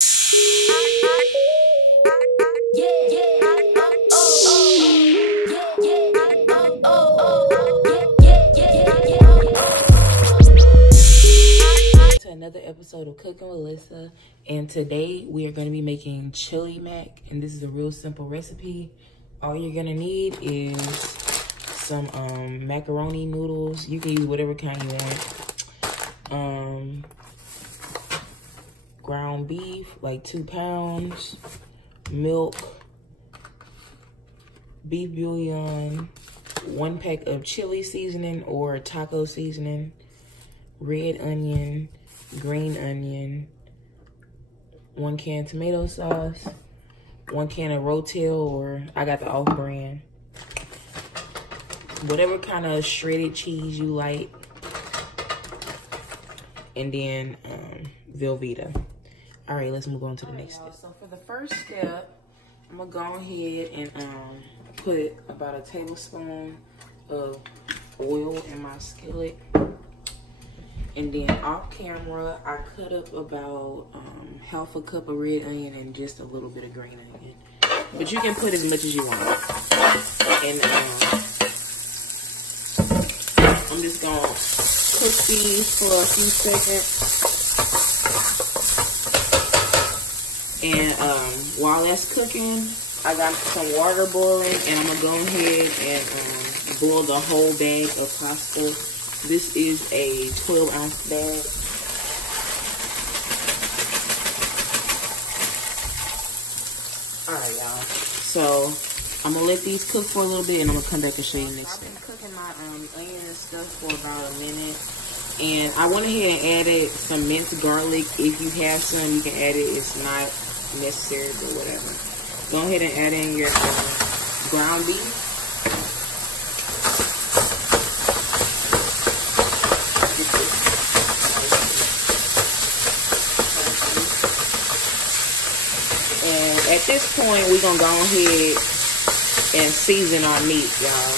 Another episode of Cooking with Lyssa, and today we are going to be making chili mac, and this is a real simple recipe. All you're going to need is some macaroni noodles. You can use whatever kind you want. Ground beef, like 2 pounds, milk, beef bouillon, 1 pack of chili seasoning or taco seasoning, red onion, green onion, 1 can tomato sauce, 1 can of Rotel, or I got the off-brand, whatever kind of shredded cheese you like, and then Velveeta. All right, let's move on to the next step. So for the first step, I'm gonna go ahead and put about a tablespoon of oil in my skillet. And then off camera, I cut up about half a cup of red onion and just a little bit of green onion. But you can put as much as you want. And I'm just gonna cook these for a few seconds. And while that's cooking, I got some water boiling, and I'm gonna go ahead and boil the whole bag of pasta. This is a 12-ounce bag. Alright, y'all. So, I'm going to let these cook for a little bit, and I'm going to come back and show you next step. I've been cooking my onion and stuff for about a minute. And I went ahead and added some minced garlic. If you have some, you can add it. It's not necessary, but whatever. Go ahead and add in your ground beef. At this point, we're going to go ahead and season our meat, y'all.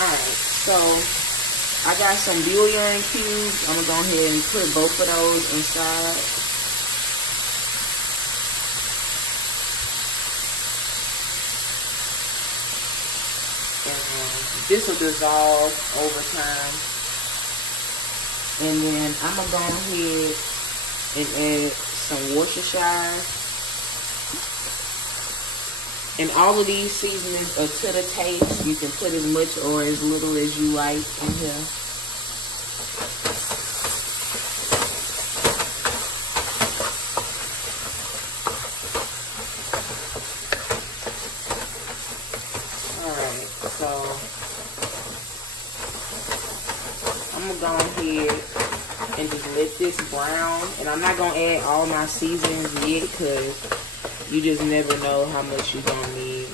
Alright, so I got some bouillon cubes. I'm going to go ahead and put both of those inside. And this will dissolve over time. And then I'm going to go ahead and add some Worcestershire. And all of these seasonings are to the taste. You can put as much or as little as you like in here. Alright, so I'm gonna go ahead and just let this brown. And I'm not going to add all my seasonings yet because you just never know how much you're going to need.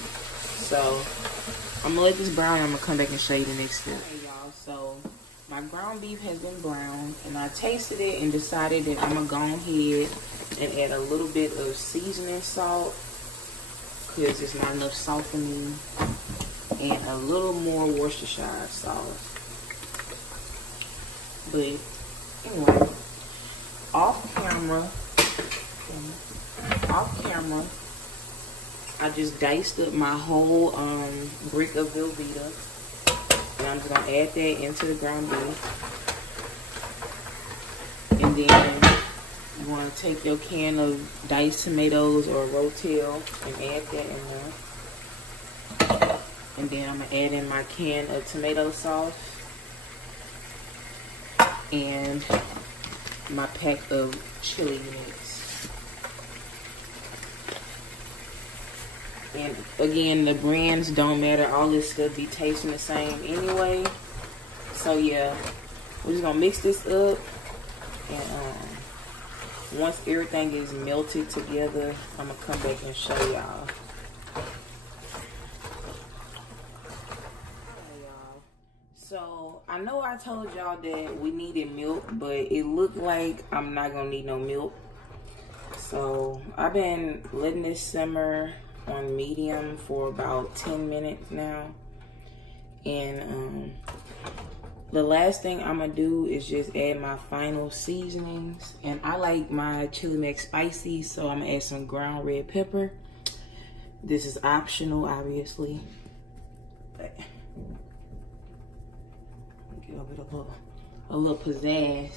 So I'm going to let this brown, and I'm going to come back and show you the next step. Okay, y'all. So my ground beef has been browned, and I tasted it and decided that I'm going to go ahead and add a little bit of seasoning salt because there's not enough salt for me, and a little more Worcestershire sauce. But anyway, off camera, I just diced up my whole brick of Velveeta, and I'm just gonna add that into the ground beef. And then you want to take your can of diced tomatoes or Rotel and add that in there. And then I'm gonna add in my can of tomato sauce and my pack of chili mix. And again, the brands don't matter. All this stuff be tasting the same anyway. So yeah, we're just gonna mix this up, and once everything is melted together, I'm gonna come back and show y'all. So I know I told y'all that we needed milk, but it looked like I'm not gonna need no milk. So I've been letting this simmer on medium for about 10 minutes now, and the last thing I'm gonna do is just add my final seasonings. And I like my chili mac spicy, so I'm gonna add some ground red pepper. This is optional, obviously. But give it a little pizzazz.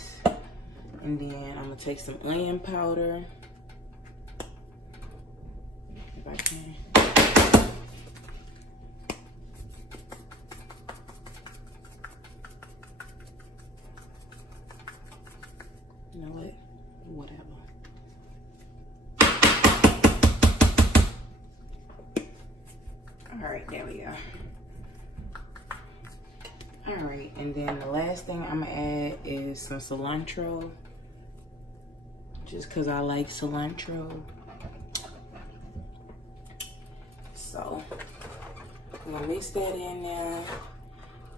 And then I'm gonna take some onion powder. If I can. You know what? Whatever. All right, there we go. All right, and then the last thing I'm gonna add is some cilantro. Just cause I like cilantro. So I'm gonna mix that in there.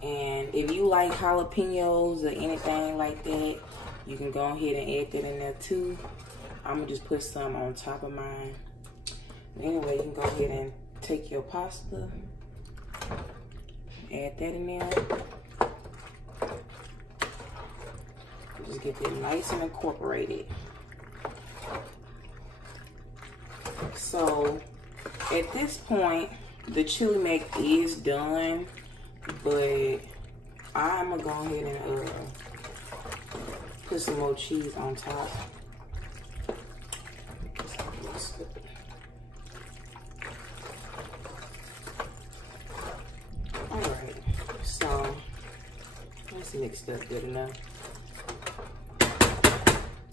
And if you like jalapenos or anything like that, you can go ahead and add that in there too. I'm gonna just put some on top of mine. Anyway, you can go ahead and take your pasta, add that in there. Just get that nice and incorporated. So at this point, the chili mac is done, but I'm gonna go ahead and put some more cheese on top. All right, so let's mix that good enough.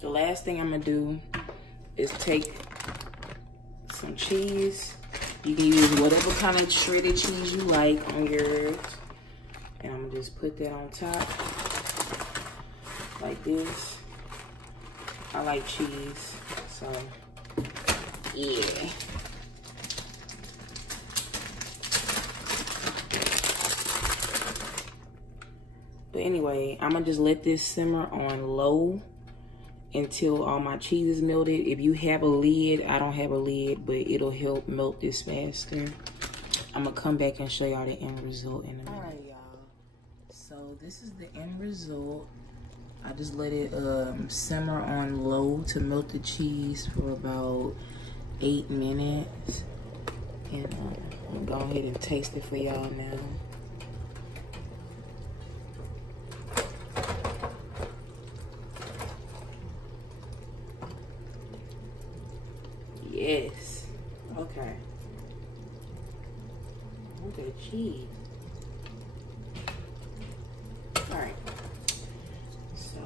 The last thing I'm gonna do is take some cheese. You can use whatever kind of shredded cheese you like on yours. And I'm gonna just put that on top like this. I like cheese, so yeah. But anyway, I'm gonna just let this simmer on low until all my cheese is melted. If you have a lid, I don't have a lid, but it'll help melt this faster. I'm gonna come back and show y'all the end result in a minute. All right, y'all. So this is the end result. I just let it simmer on low to melt the cheese for about 8 minutes. And I'm gonna go ahead and taste it for y'all now. Yes. Okay. Look at cheese. All right. So.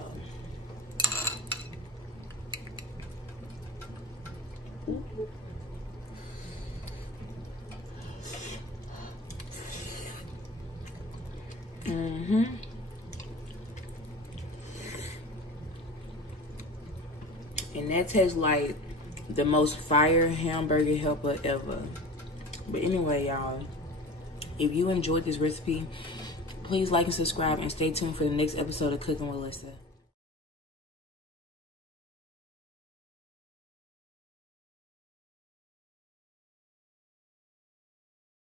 And that tastes like the most fire hamburger helper ever. But anyway, y'all, if you enjoyed this recipe, please like and subscribe and stay tuned for the next episode of Cooking with Lyssa.